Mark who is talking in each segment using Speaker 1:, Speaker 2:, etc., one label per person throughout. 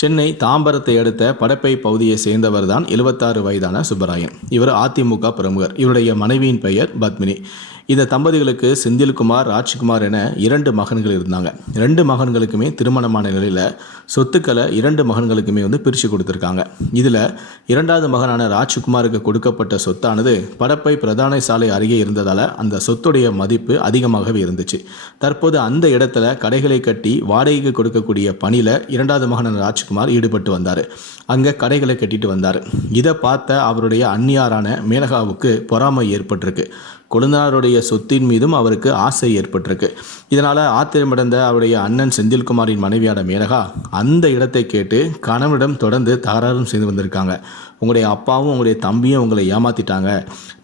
Speaker 1: சென்னை தாம்பரத்தை அடுத்த படப்பை பகுதியை சேர்ந்தவர் தான் எழுபத்தாறு வயதான சுப்பராயன். இவர் அதிமுக பிரமுகர். இவருடைய மனைவியின் பெயர் பத்மினி. இந்த தம்பதிகளுக்கு செந்தில்குமார் ராஜ்குமார் என இரண்டு மகன்கள் இருந்தாங்க. ரெண்டு மகன்களுக்குமே திருமணமான நிலையில் சொத்துக்களை இரண்டு மகன்களுக்குமே வந்து பிரித்து கொடுத்துருக்காங்க. இதில் இரண்டாவது மகனான ராஜ்குமாருக்கு கொடுக்கப்பட்ட சொத்தானது படப்பை பிரதான சாலை அருகே இருந்ததால் அந்த சொத்துடைய மதிப்பு அதிகமாகவே இருந்துச்சு. தற்போது அந்த இடத்துல கடைகளை கட்டி வாடகைக்கு கொடுக்கக்கூடிய பணியில் இரண்டாவது மகனான ராஜ்குமார் ஈடுபட்டு வந்தார். அங்கே கடைகளை கட்டிட்டு வந்தார். இதை பார்த்த அவருடைய அந்நியாரான மேனகாவுக்கு பொறாமை ஏற்பட்டிருக்கு. கொழுந்தனாருடைய சொத்தின் மீதும் அவருக்கு ஆசை ஏற்பட்டிருக்கு. இதனால் ஆத்திரமடைந்த அவருடைய அண்ணன் செந்தில்குமாரின் மனைவியான மேனகா அந்த இடத்தை கேட்டு கணவனிடம் தொடர்ந்து தகராறும் செய்து வந்திருக்காங்க. உங்களுடைய அப்பாவும் உங்களுடைய தம்பியும் உங்களை ஏமாற்றிட்டாங்க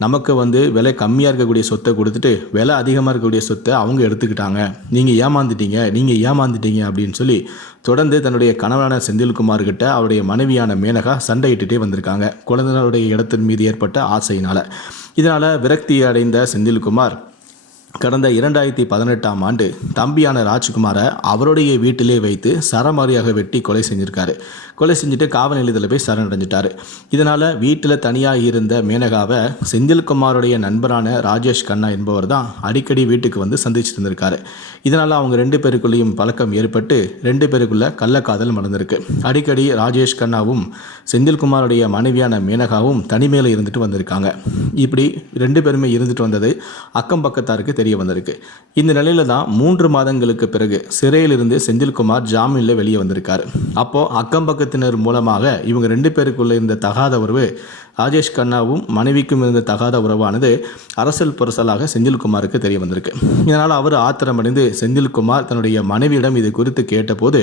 Speaker 1: நமக்கு வந்து விலை கம்மியாக இருக்கக்கூடிய சொத்தை கொடுத்துட்டு விலை அதிகமாக இருக்கக்கூடிய சொத்தை அவங்க எடுத்துக்கிட்டாங்க. நீங்கள் ஏமாந்துட்டீங்க நீங்கள் ஏமாந்துட்டீங்க அப்படின்னு சொல்லி தொடர்ந்து தன்னுடைய கணவனான செந்தில்குமார் கிட்ட அவருடைய மனைவியான மேனகா சண்டையிட்டுட்டே வந்திருக்காங்க. குழந்தைகளுடைய இடத்தின் மீது ஏற்பட்ட ஆசையினால். இதனால் விரக்தி அடைந்த செந்தில்குமார் கடந்த இரண்டாயிரத்தி பதினெட்டாம் ஆண்டு தம்பியான ராஜ்குமாரை அவருடைய வீட்டிலே வைத்து சரமாரியாக வெட்டி கொலை செஞ்சிருக்காரு. கொலை செஞ்சுட்டு காவல் நிலையத்தில் போய் சரணடைஞ்சிட்டாரு. இதனால் வீட்டில் தனியாக இருந்த மேனகாவை செந்தில்குமாருடைய நண்பரான ராஜேஷ் கண்ணா என்பவர் தான் அடிக்கடி வீட்டுக்கு வந்து சந்திச்சுட்டு இருந்திருக்காரு. இதனால் அவங்க ரெண்டு பேருக்குள்ளேயும் பழக்கம் ஏற்பட்டு ரெண்டு பேருக்குள்ள கள்ளக்காதல் மறந்திருக்கு அடிக்கடி ராஜேஷ் கண்ணாவும் செந்தில்குமாருடைய மனைவியான மேனகாவும் தனிமையில் இருந்துட்டு வந்திருக்காங்க. இப்படி ரெண்டு பேருமே இருந்துட்டு வந்தது அக்கம் பக்கத்தாருக்கு தெரிய வந்திருக்கு. இந்த நிலையில தான் மூன்று மாதங்களுக்கு பிறகு சிறையிலிருந்து செந்தில்குமார் ஜாமீனில் வெளியே வந்திருக்காரு. அப்போ அக்கம் பக்கத்தினர் மூலமாக இவங்க ரெண்டு பேருக்குள்ள இருந்த தகாத உறவு ராஜேஷ் கண்ணாவும் மனைவிக்கும் இருந்த தகாத உறவானது அரசல் புரசலாக செந்தில்குமாருக்கு தெரிய வந்திருக்கு. இதனால் அவர் ஆத்திரமடைந்து செந்தில்குமார் தன்னுடைய மனைவியிடம் இது குறித்து கேட்டபோது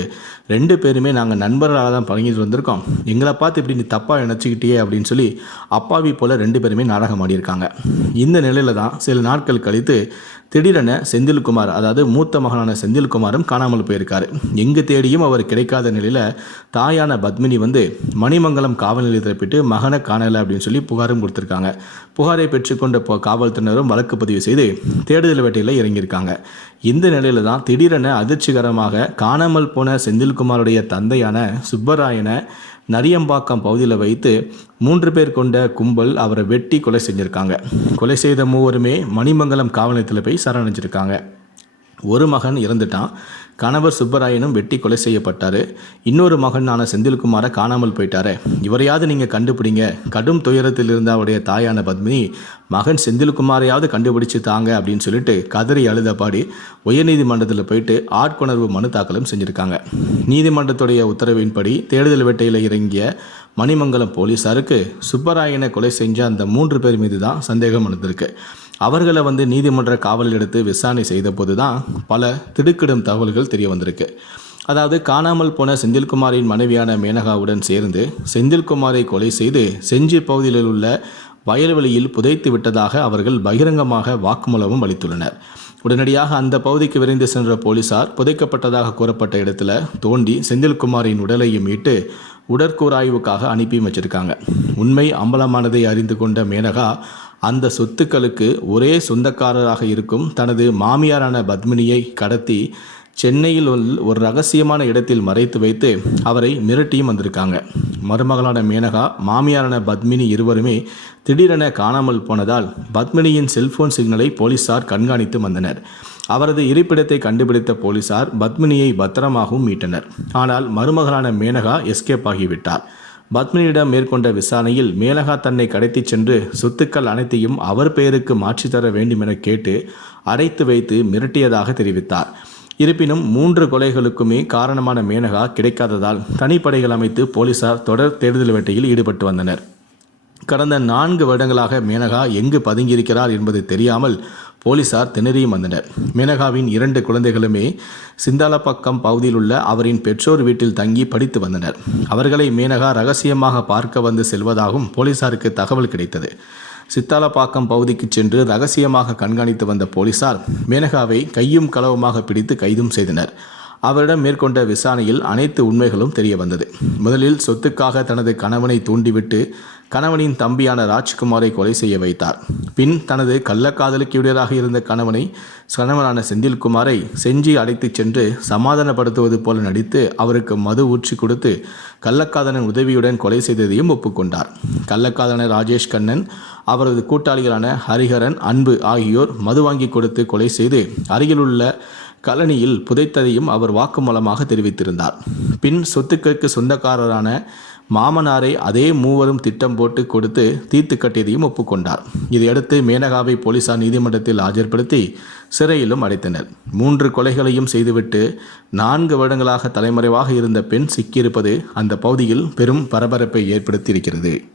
Speaker 1: ரெண்டு பேருமே நாங்கள் நண்பர்களாக தான் பழகிட்டு வந்திருக்கோம். எங்களை பார்த்து இப்படி நீ தப்பாக நினச்சிக்கிட்டியே அப்படின்னு சொல்லி அப்பாவி போல ரெண்டு பேருமே நாடகம் ஆடியிருக்காங்க. இந்த நிலையில தான் சில நாட்கள் கழித்து திடீரென செந்தில்குமார் அதாவது மூத்த மகனான செந்தில்குமாரும் காணாமல் போயிருக்காரு. எங்கு தேடியும் அவர் கிடைக்காத நிலையில் தாயான பத்மினி வந்து மணிமங்கலம் காவல் நிலையத்தில் போயிட்டு மகனை காணலை அப்படின்னு சொல்லி புகாரும் கொடுத்துருக்காங்க. புகாரை பெற்றுக்கொண்ட காவல்துறையினரும் வழக்கு பதிவு செய்து தேடுதல் வேட்டையில் இறங்கியிருக்காங்க. இந்த நிலையில தான் திடீரென அதிர்ச்சிகரமாக காணாமல் போன செந்தில்குமாருடைய தந்தையான சுப்பராயனை நரியம்பாக்கம் பகுதியில் வைத்து மூன்று பேர் கொண்ட கும்பல் அவரை வெட்டி கொலை செஞ்சுருக்காங்க. கொலை செய்த மூவருமே மணிமங்கலம் காவல் நிலையத்தில் போய் சரணடைஞ்சிருக்காங்க. ஒரு மகன் இறந்துட்டான். கணவர் சுப்பராயனும் வெட்டி கொலை செய்யப்பட்டார். இன்னொரு மகனான செந்தில்குமாரை காணாமல் போயிட்டாரு. இவரையாவது நீங்கள் கண்டுபிடிங்க. கடும் துயரத்தில் இருந்த அவருடைய தாயான பத்மினி மகன் செந்தில்குமாரையாவது கண்டுபிடிச்சு தாங்க அப்படின்னு சொல்லிட்டு கதறி அழுதபாடி உயர்நீதிமன்றத்தில் போயிட்டு ஆட்கொணர்வு மனு தாக்கலும் செஞ்சுருக்காங்க. நீதிமன்றத்துடைய உத்தரவின்படி தேடுதல் வேட்டையில் இறங்கிய மணிமங்கலம் போலீஸாருக்கு சுப்பராயனை கொலை செஞ்ச அந்த மூன்று பேர் மீது தான் சந்தேகம் வந்திருக்கு அவர்களை வந்து நீதிமன்ற காவல் எடுத்து விசாரணை செய்தபோது தான் பல திடுக்கிடும் தகவல்கள் தெரிய வந்திருக்கு. அதாவது காணாமல் போன செந்தில்குமாரின் மனைவியான மேனகாவுடன் சேர்ந்து செந்தில்குமாரை கொலை செய்து செஞ்சி பகுதியில் உள்ள வயல்வெளியில் புதைத்து விட்டதாக அவர்கள் பகிரங்கமாக வாக்குமூலமும் அளித்துள்ளனர். உடனடியாக அந்த பகுதிக்கு விரைந்து சென்ற போலீசார் புதைக்கப்பட்டதாக கூறப்பட்ட இடத்துல தோண்டி செந்தில்குமாரின் உடலையும் மீட்டு உடற்கூராய்வுக்காக அனுப்பியும் வச்சிருக்காங்க. உண்மை அம்பலமானதை அறிந்து கொண்ட மேனகா அந்த சொத்துக்களுக்கு ஒரே சொந்தக்காரராக இருக்கும் தனது மாமியாரான பத்மினியை கடத்தி சென்னையில் உள்ள ஒரு ரகசியமான இடத்தில் மறைத்து வைத்து அவரை மிரட்டியும் வந்திருக்காங்க. மருமகளான மேனகா மாமியாரான பத்மினி இருவருமே திடீரென காணாமல் போனதால் பத்மினியின் செல்போன் சிக்னலை போலீசார் கண்காணித்து வந்தனர். அவரது இருப்பிடத்தை கண்டுபிடித்த போலீசார் பத்மினியை பத்திரமாகவும் மீட்டனர். ஆனால் மருமகளான மேனகா எஸ்கேப் ஆகிவிட்டார். பத்மினியிடம் மேற்கொண்ட விசாரணையில் மேனகா தன்னை கடத்திச் சென்று சொத்துக்கள் அனைத்தையும் அவர் பெயருக்கு மாற்றித்தர வேண்டும் என கேட்டு அடைத்து வைத்து மிரட்டியதாக தெரிவித்தார். இருப்பினும் மூன்று கொலைகளுக்குமே காரணமான மேனகா கிடைக்காததால் தனிப்படைகள் அமைத்து போலீசார் தொடர் தேடுதல் வேட்டையில் ஈடுபட்டு வந்தனர். கடந்த நான்கு வருடங்களாக மேனகா எங்கு பதுங்கியிருக்கிறார் என்பது தெரியாமல் போலீசார் திணறியும் வந்தனர். மேனகாவின் இரண்டு குழந்தைகளுமே சிந்தாலப்பக்கம் பகுதியில் உள்ள அவரின் பெற்றோர் வீட்டில் தங்கி படித்து வந்தனர். அவர்களை மேனகா ரகசியமாக பார்க்க வந்து செல்வதாகவும் போலீசாருக்கு தகவல் கிடைத்தது. சித்தாலப்பாக்கம் பகுதிக்கு சென்று ரகசியமாக கண்காணித்து வந்த போலீசார் மேனகாவை கையும் களவுமாக பிடித்து கைதும் செய்தனர். அவரிடம் மேற்கொண்ட விசாரணையில் அனைத்து உண்மைகளும் தெரிய வந்தது முதலில் சொத்துக்காக தனது கணவனை தூண்டிவிட்டு கணவனின் தம்பியான ராஜ்குமாரை கொலை செய்ய வைத்தார். பின் தனது கள்ளக்காதலுக்கியுடையராக இருந்த கணவனை கணவனான செந்தில்குமாரை செஞ்சி அழைத்துச் சென்று சமாதானப்படுத்துவது போல நடித்து அவருக்கு மது ஊற்றி கொடுத்து கள்ளக்காதலன் உதவியுடன் கொலை செய்ததையும் ஒப்புக்கொண்டார். கள்ளக்காதலன் ராஜேஷ் கண்ணன் அவரது கூட்டாளிகளான ஹரிஹரன் அன்பு ஆகியோர் மது வாங்கி கொடுத்து கொலை செய்து அருகிலுள்ள கழனியில் புதைத்ததையும் அவர் வாக்குமூலமாக தெரிவித்திருந்தார். பின் சொத்துக்களுக்கு சொந்தக்காரரான மாமனாரை அதே மூவரும் திட்டம் போட்டு கொடுத்து தீர்த்து கட்டியதையும் ஒப்புக்கொண்டார். இதையடுத்து மேனகாவை போலீசார் நீதிமன்றத்தில் ஆஜர்படுத்தி சிறையிலும் அடைத்தனர். மூன்று கொலைகளையும் செய்துவிட்டு நான்கு வருடங்களாக தலைமறைவாக இருந்த பெண் சிக்கியிருப்பது அந்த பகுதியில் பெரும் பரபரப்பை ஏற்படுத்தியிருக்கிறது.